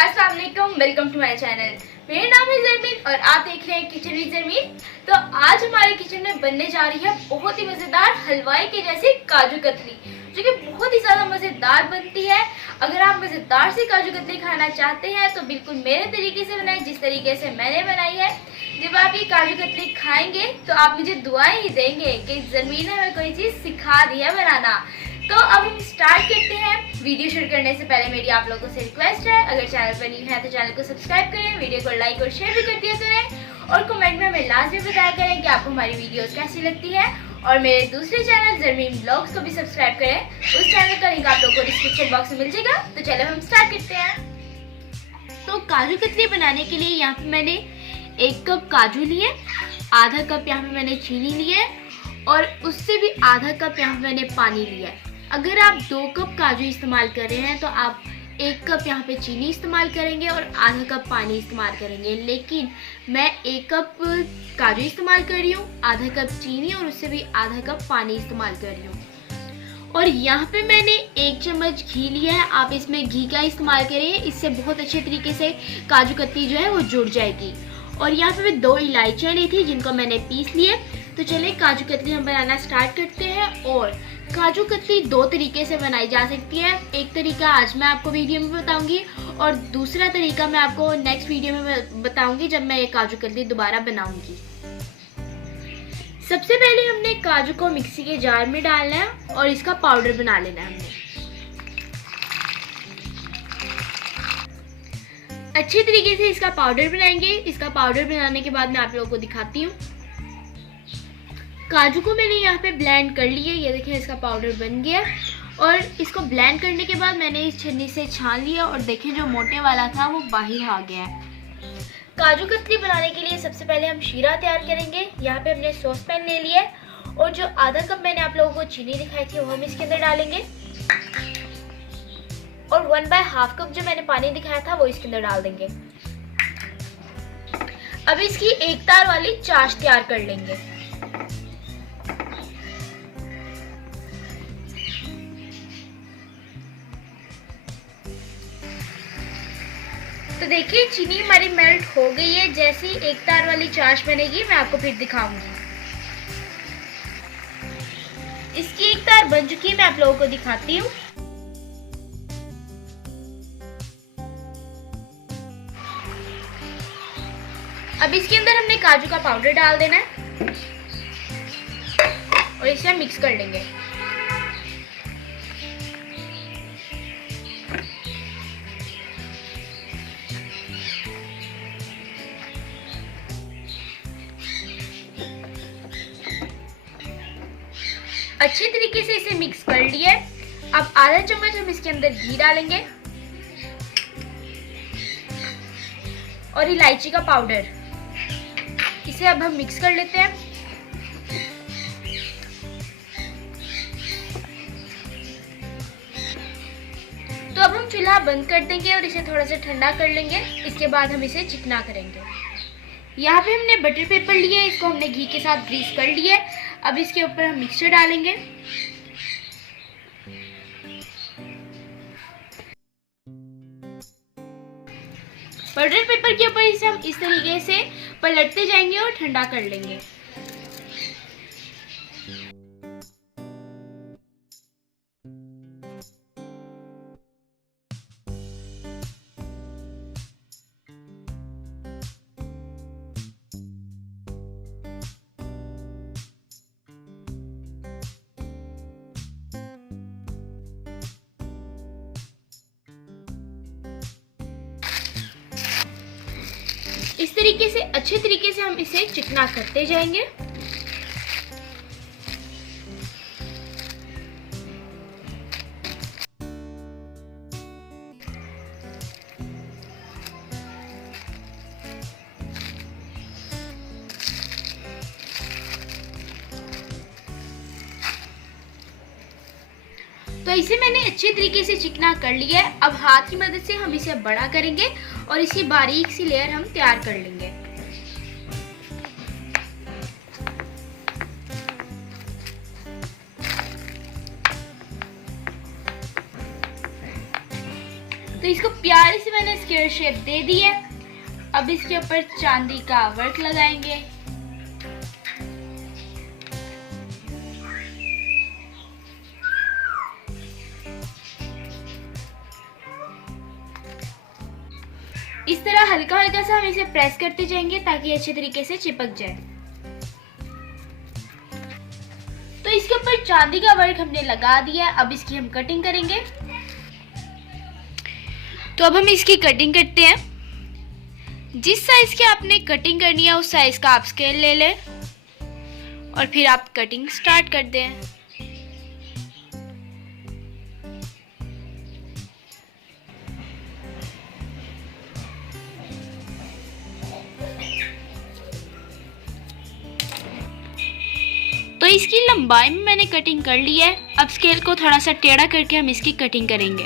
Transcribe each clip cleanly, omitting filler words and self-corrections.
अस्सलाम वालेकुम, welcome to my channel. मेरा नाम है जरमीन और आप देख रहे हैं किचन विद जरमीन। तो आज हमारे किचन में बनने जा रही है बहुत ही मज़ेदार हलवाई के जैसे काजू कतली, जो कि बहुत ही ज़्यादा मज़ेदार बनती है। अगर आप मज़ेदार से काजू कतली खाना चाहते हैं तो बिल्कुल मेरे तरीके से बनाएं, जिस तरीके से मैंने बनाई है। जब आप ये काजू कतली खाएंगे तो आप मुझे दुआएं ही देंगे कि जरमीन ने हमें कोई चीज़ सिखा दी है बनाना। तो अब हम स्टार्ट करते हैं। वीडियो शुरू करने से पहले मेरी आप लोगों से रिक्वेस्ट है, अगर चैनल पर न्यू है तो चैनल को सब्सक्राइब करें, वीडियो को लाइक और शेयर भी कर दिया करें और कमेंट में हमें लाजमी बताया करें कि आपको हमारी वीडियोस कैसी लगती है। और मेरे दूसरे चैनल जरमीन ब्लॉग्स को भी सब्सक्राइब करें, उस चैनल का लिंक आप लोगों को डिस्क्रिप्शन बॉक्स में मिल जाएगा। तो चलो हम स्टार्ट करते हैं। तो काजू कतली बनाने के लिए यहाँ पे मैंने 1 कप काजू लिए, आधा कप यहाँ पे मैंने चीनी लिए और उससे भी आधा कप यहाँ पे मैंने पानी लिया है। अगर आप 2 कप काजू इस्तेमाल कर रहे हैं तो आप 1 कप यहाँ पे चीनी इस्तेमाल करेंगे और आधा कप पानी इस्तेमाल करेंगे, लेकिन मैं 1 कप काजू इस्तेमाल कर रही हूँ, आधा कप चीनी और उससे भी आधा कप पानी इस्तेमाल कर रही हूँ। और यहाँ पे मैंने 1 चम्मच घी लिया है। आप इसमें घी का इस्तेमाल करिए, इससे बहुत अच्छे तरीके से काजू कतली जो है वो जुड़ जाएगी। और यहाँ पे मैं 2 इलायचियाँ ली थी जिनको मैंने पीस लिए। तो चलिए काजू कतली हम बनाना स्टार्ट करते हैं। और काजू कतली 2 तरीके से बनाई जा सकती है। एक तरीका आज मैं आपको वीडियो में बताऊंगी और दूसरा तरीका मैं आपको नेक्स्ट वीडियो में बताऊंगी जब मैं ये काजू कतली दोबारा बनाऊंगी। सबसे पहले हमने काजू को मिक्सी के जार में डालना है और इसका पाउडर बना लेना है हमने। अच्छी तरीके से इसका पाउडर बनाएंगे। इसका पाउडर बनाने के बाद मैं आप लोगों को दिखाती हूँ। काजू को मैंने यहाँ पे ब्लेंड कर लिया, ये देखिए इसका पाउडर बन गया। और इसको ब्लेंड करने के बाद मैंने इस छन्नी से छान लिया और देखें जो मोटे वाला था वो बाहर आ गया है। काजू कतली बनाने के लिए सबसे पहले हम शीरा तैयार करेंगे। यहाँ पे हमने सॉस पैन ले लिया है और जो आधा कप मैंने आप लोगों को चीनी दिखाई थी वो हम इसके अंदर डालेंगे और 1/2 कप जो मैंने पानी दिखाया था वो इसके अंदर डाल देंगे। अब इसकी एक तार वाली चाश तैयार कर लेंगे। तो देखिए चीनी हमारी मेल्ट हो गई है। जैसी एक तार वाली चाश बनेगी मैं आपको फिर दिखाऊंगी। इसकी एक तार बन चुकी है, मैं आप लोगों को दिखाती हूँ। अब इसके अंदर हमने काजू का पाउडर डाल देना है और इसे हम मिक्स कर लेंगे। अच्छे तरीके से इसे मिक्स कर लिया। अब आधा चम्मच हम इसके अंदर घी डालेंगे और इलायची का पाउडर, इसे अब हम मिक्स कर लेते हैं। तो अब हम चूल्हा बंद कर देंगे और इसे थोड़ा सा ठंडा कर लेंगे। इसके बाद हम इसे चिकना करेंगे। यहाँ पे हमने बटर पेपर लिया है, इसको हमने घी के साथ ग्रीस कर लिया है। अब इसके ऊपर हम मिक्सचर डालेंगे। बटर पेपर के ऊपर इसे हम इस तरीके से पलटते जाएंगे और ठंडा कर लेंगे। इस तरीके से अच्छे तरीके से हम इसे चिकना करते जाएंगे। तो इसे मैंने अच्छे तरीके से चिकना कर लिया है। अब हाथ की मदद से हम इसे बड़ा करेंगे और इसकी बारीक सी लेयर हम तैयार कर लेंगे। तो इसको प्यारी सी मैंने स्क्वायर शेप दे दी है। अब इसके ऊपर चांदी का वर्क लगाएंगे। इस तरह हल्का हल्का सा हम इसे प्रेस करते जाएंगे ताकि अच्छे तरीके से चिपक जाए। तो इसके ऊपर चांदी का वर्क हमने लगा दिया। अब इसकी हम कटिंग करेंगे। तो अब हम इसकी कटिंग करते हैं। जिस साइज की आपने कटिंग करनी है उस साइज का आप स्केल ले लें और फिर आप कटिंग स्टार्ट कर दें। तो इसकी लंबाई में मैंने कटिंग कर ली है। अब स्केल को थोड़ा सा टेढ़ा करके हम इसकी कटिंग करेंगे।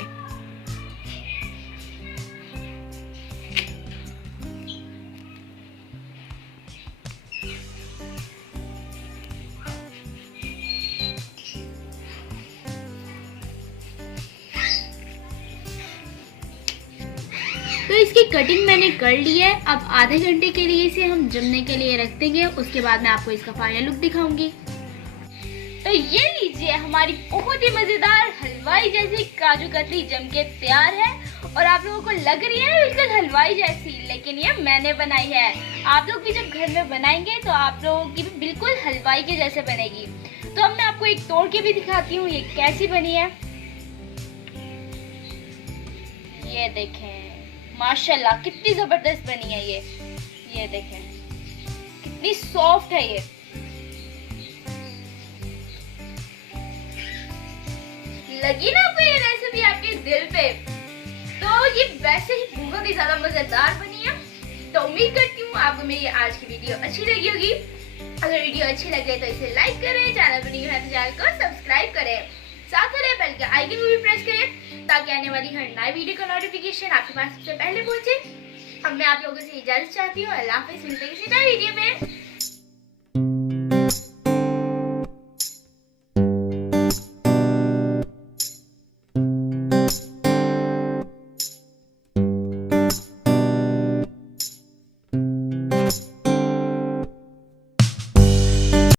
तो इसकी कटिंग मैंने कर ली है। अब आधे घंटे के लिए इसे हम जमने के लिए रख देंगे। उसके बाद मैं आपको इसका फाइनल लुक दिखाऊंगी। तो ये लीजिए, हमारी बहुत ही मजेदार हलवाई जैसी काजू कतली जम के तैयार है। और आप लोगों को लग रही है ना बिल्कुल हलवाई जैसी, लेकिन ये मैंने बनाई है। आप लोग भी जब घर में बनाएंगे तो आप लोगों की भी बिल्कुल हलवाई के जैसे बनेगी। तो अब मैं आपको एक तोड़ के भी दिखाती हूँ ये कैसी बनी है। ये देखें, माशाल्लाह कितनी जबरदस्त बनी है ये देखें कितनी सॉफ्ट है ये। लगी ना आपको ये रेसिपी आपके दिल पे? तो ये वैसे ही बहुत ही ज्यादा मजेदार बनी है। तो उम्मीद करती हूँ आपको मेरी आज की वीडियो अच्छी लगी होगी। अगर वीडियो अच्छी लगे तो इसे लाइक करें, चैनल पर न्यू है तो चैनल को सब्सक्राइब करें, साथ वाले बेल के आइकन को भी प्रेस करें ताकि आने वाली हर नई वीडियो का नोटिफिकेशन आपके पास सबसे पहले पहुंचे। अब मैं आप लोगों से इजाजत चाहती हूँ। अल्लाह हाफिज़। मिलते हैं किसी नई वीडियो में।